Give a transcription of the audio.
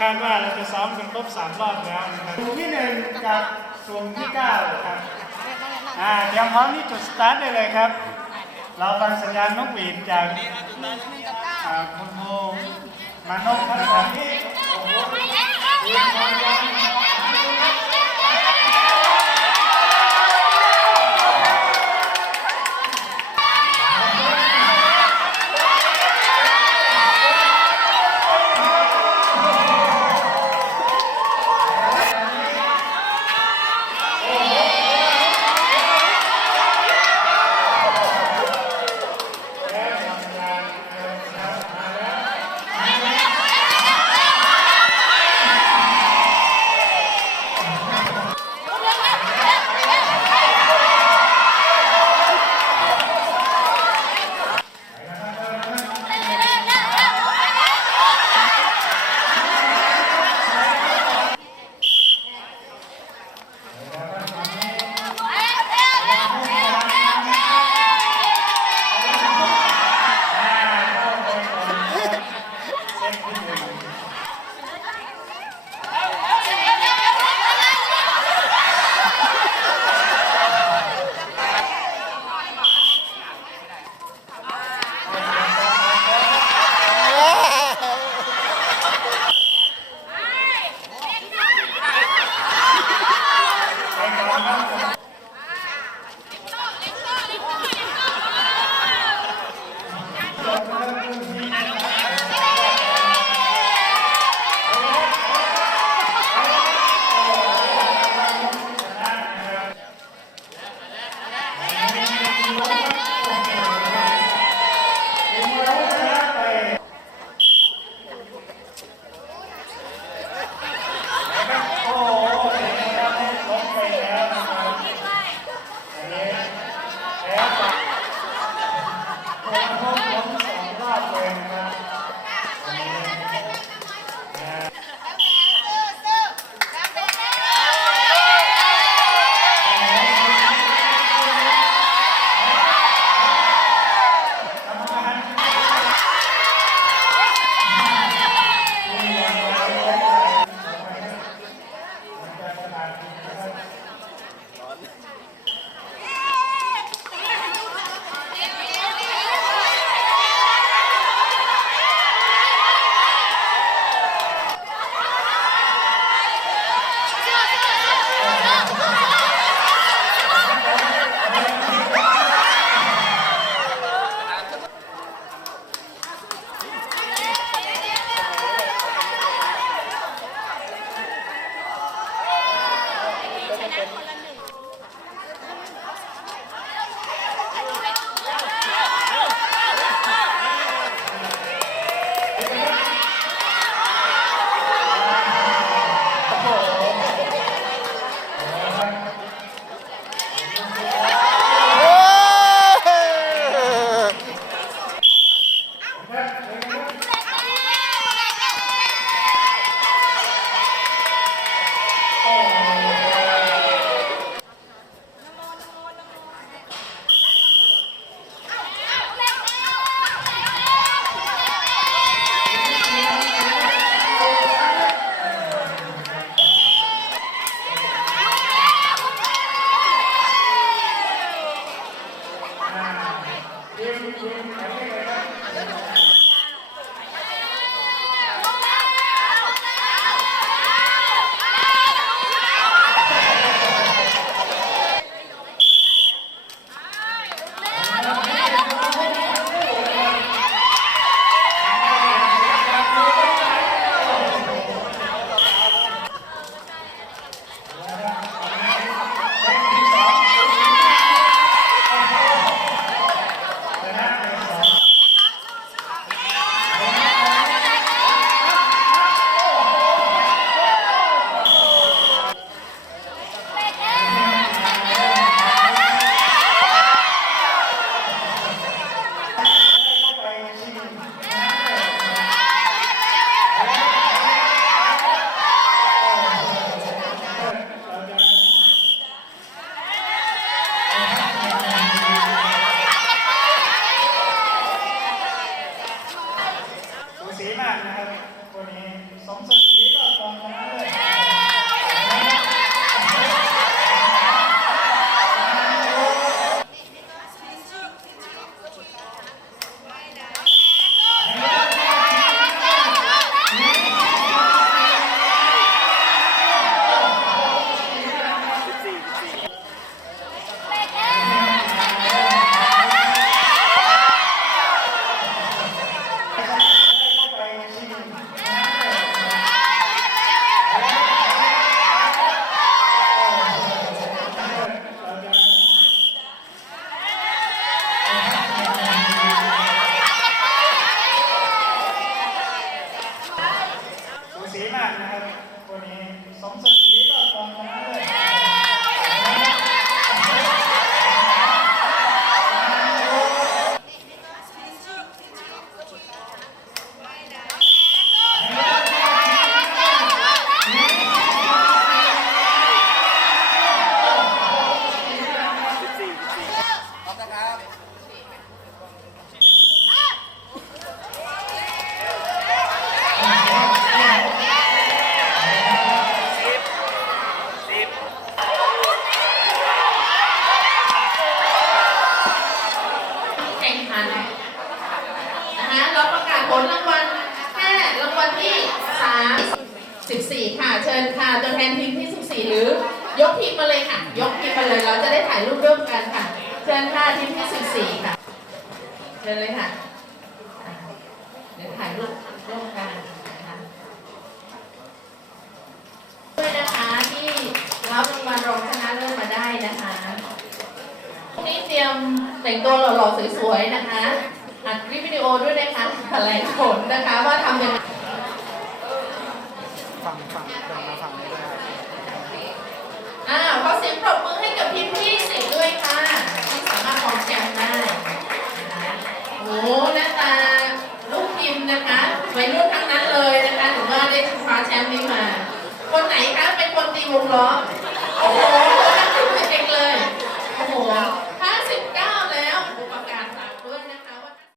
คาดว่าเราจะซ้อมกันครบสามรอบแล้วนะครับกลุ่มที่หนึ่งกับกลุ่มที่เก้าครับอ่าเตรียมพร้อมที่จุดสตาร์ทได้เลยครับ เราฟังสัญญาณนกหวีดจากอ่าคุณโมมานพครับที่ Amém. ญค่ะตัวแทนทีมที่14หรือ ยกทีมมาเลยค่ะ ยกทีมมาเลยเราจะได้ถ่ายรูปร่วมกันค่ะเชิญค่ะทีมที่14ค่ะเชิญเลยค่ะเดี๋ยวถ่ายรูปร่วมกันนะคะด้วยนะคะที่รับรางวัลรองชนะเลิศมาได้นะคะพรุ่งนี้เตรียมแต่งตัวหล่อๆสวยๆนะคะอัดคลิปวิดีโอด้วยนะคะแถลงผลนะคะว่าทำยังไงฝั่งฝั่งเดินมาฝั่งนี้ด้วยครับ อ่าขอเสียงปรบมือให้กับทีมที่สิบด้วยค่ะที่สามารถคองแชมป์ได้นะคะโอ้หน้าตาลูกทีมนะคะวัยรุ่นทั้งนั้นเลยนะคะถือว่าได้คว้าแชมป์นี้มา คนไหนคะเป็นคนตีวงล้อ